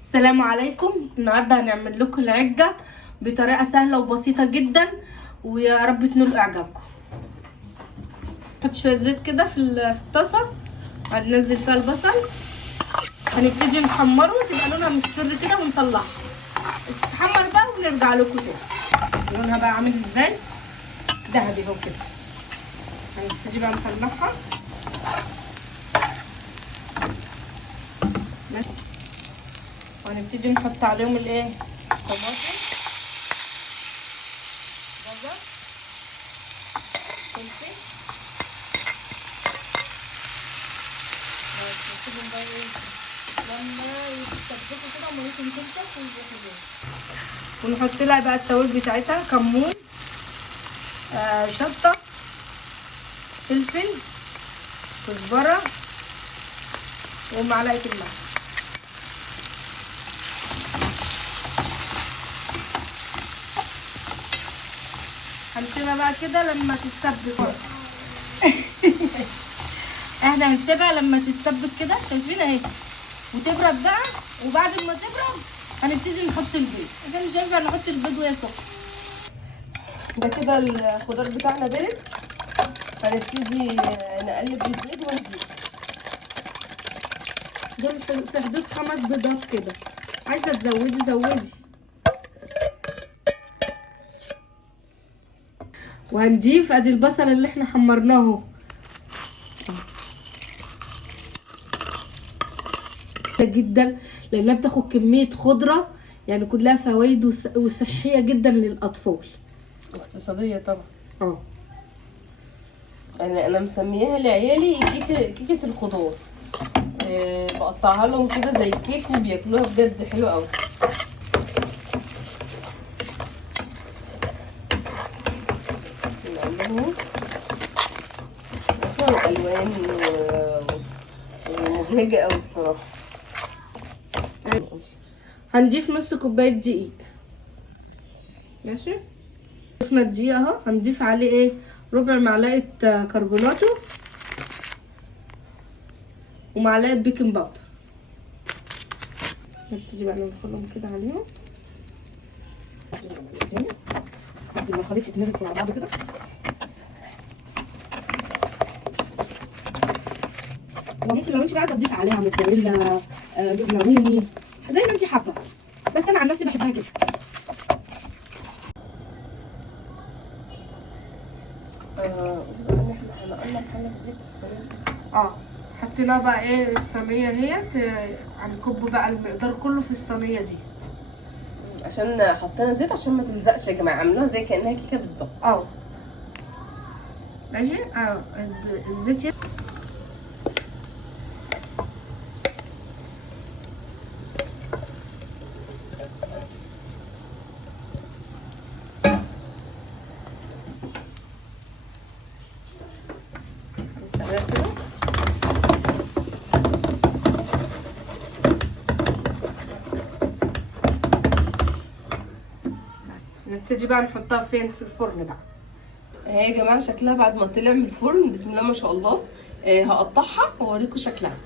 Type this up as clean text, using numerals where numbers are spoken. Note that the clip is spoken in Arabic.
السلام عليكم. النهارده هنعمل لكم العجه بطريقه سهله وبسيطه جدا، ويا رب تنولوا اعجابكم. نحط شويه زيت كده في الطاسه، هننزل فيها البصل، هنبتدي نحمره تبقى لونها مصفر كده ونطلعها تتحمر بقى ونرجع لكم تاني. لونها بقى عامل ازاي؟ ذهبي اهو كده. هنبتدي بقى نطلعها وهنبتدي نحط عليهم الايه، طماطم، جزر، فلفل، نسيبهم بقى لما يتسبكوا كده وميتهم تنشف ويروحوا، ونحط لها بقى التوابل بتاعتها: كمون، شطه، فلفل، كزبره، ومعلقه الملح. هنسيبها بقى كده لما تتسبك. احنا هنسيبها لما تتسبك كده، شايفين اهي، وتبرد بقى. وبعد ما تبرد هنبتدي نحط البيض، عشان مش هينفع نحط البيض وهي سخنه. ده كده الخضار بتاعنا برد، هنبتدي نقلب البيض ونضيف. دول في حدود 5 بيضات كده، عايزه تزودي زودي. وهنضيف ادي البصل اللي احنا حمرناه اهو جدا، لانها بتاخد كميه خضره، يعني كلها فوائد وصحيه جدا للاطفال، اقتصاديه طبعا. اه انا مسمياها لعيالي كيكه الخضار. بقطعها لهم كده زي الكيك وبياكلوها، بجد حلوه قوي. نعملهم اسمها الالوان ومبهجه قوي الصراحه. هنضيف نص كوبايه دقيق. ماشي، ضفنا الدقيق اهو. هنضيف عليه ايه، ربع معلقه كربوناتو ومعلقه بيكنج باودر. نبتدي بقى ندخلهم كده عليهم. دي ما خليتش تنزل مع بعض كده. وممكن لو انت عايزه تضيفي عليها موتزاريلا، جبنه رومي، زي ما انت حابه، بس انا عن نفسي بحبها كده. احنا نقلنا في حله زيت. حطينا بقى ايه الصينيه اهيت، هنكب بقى المقدار كله في الصينيه دي، عشان حطينا زيت عشان ما تلزقش يا جماعه، عملوها زي كانها كيكه بالظبط. ماشي. الزيت كده. نبتدي بقى نحطها فين في الفرن بقى. اهي يا جماعه شكلها بعد ما طلع من الفرن، بسم الله ما شاء الله. هقطعها واوريكم شكلها.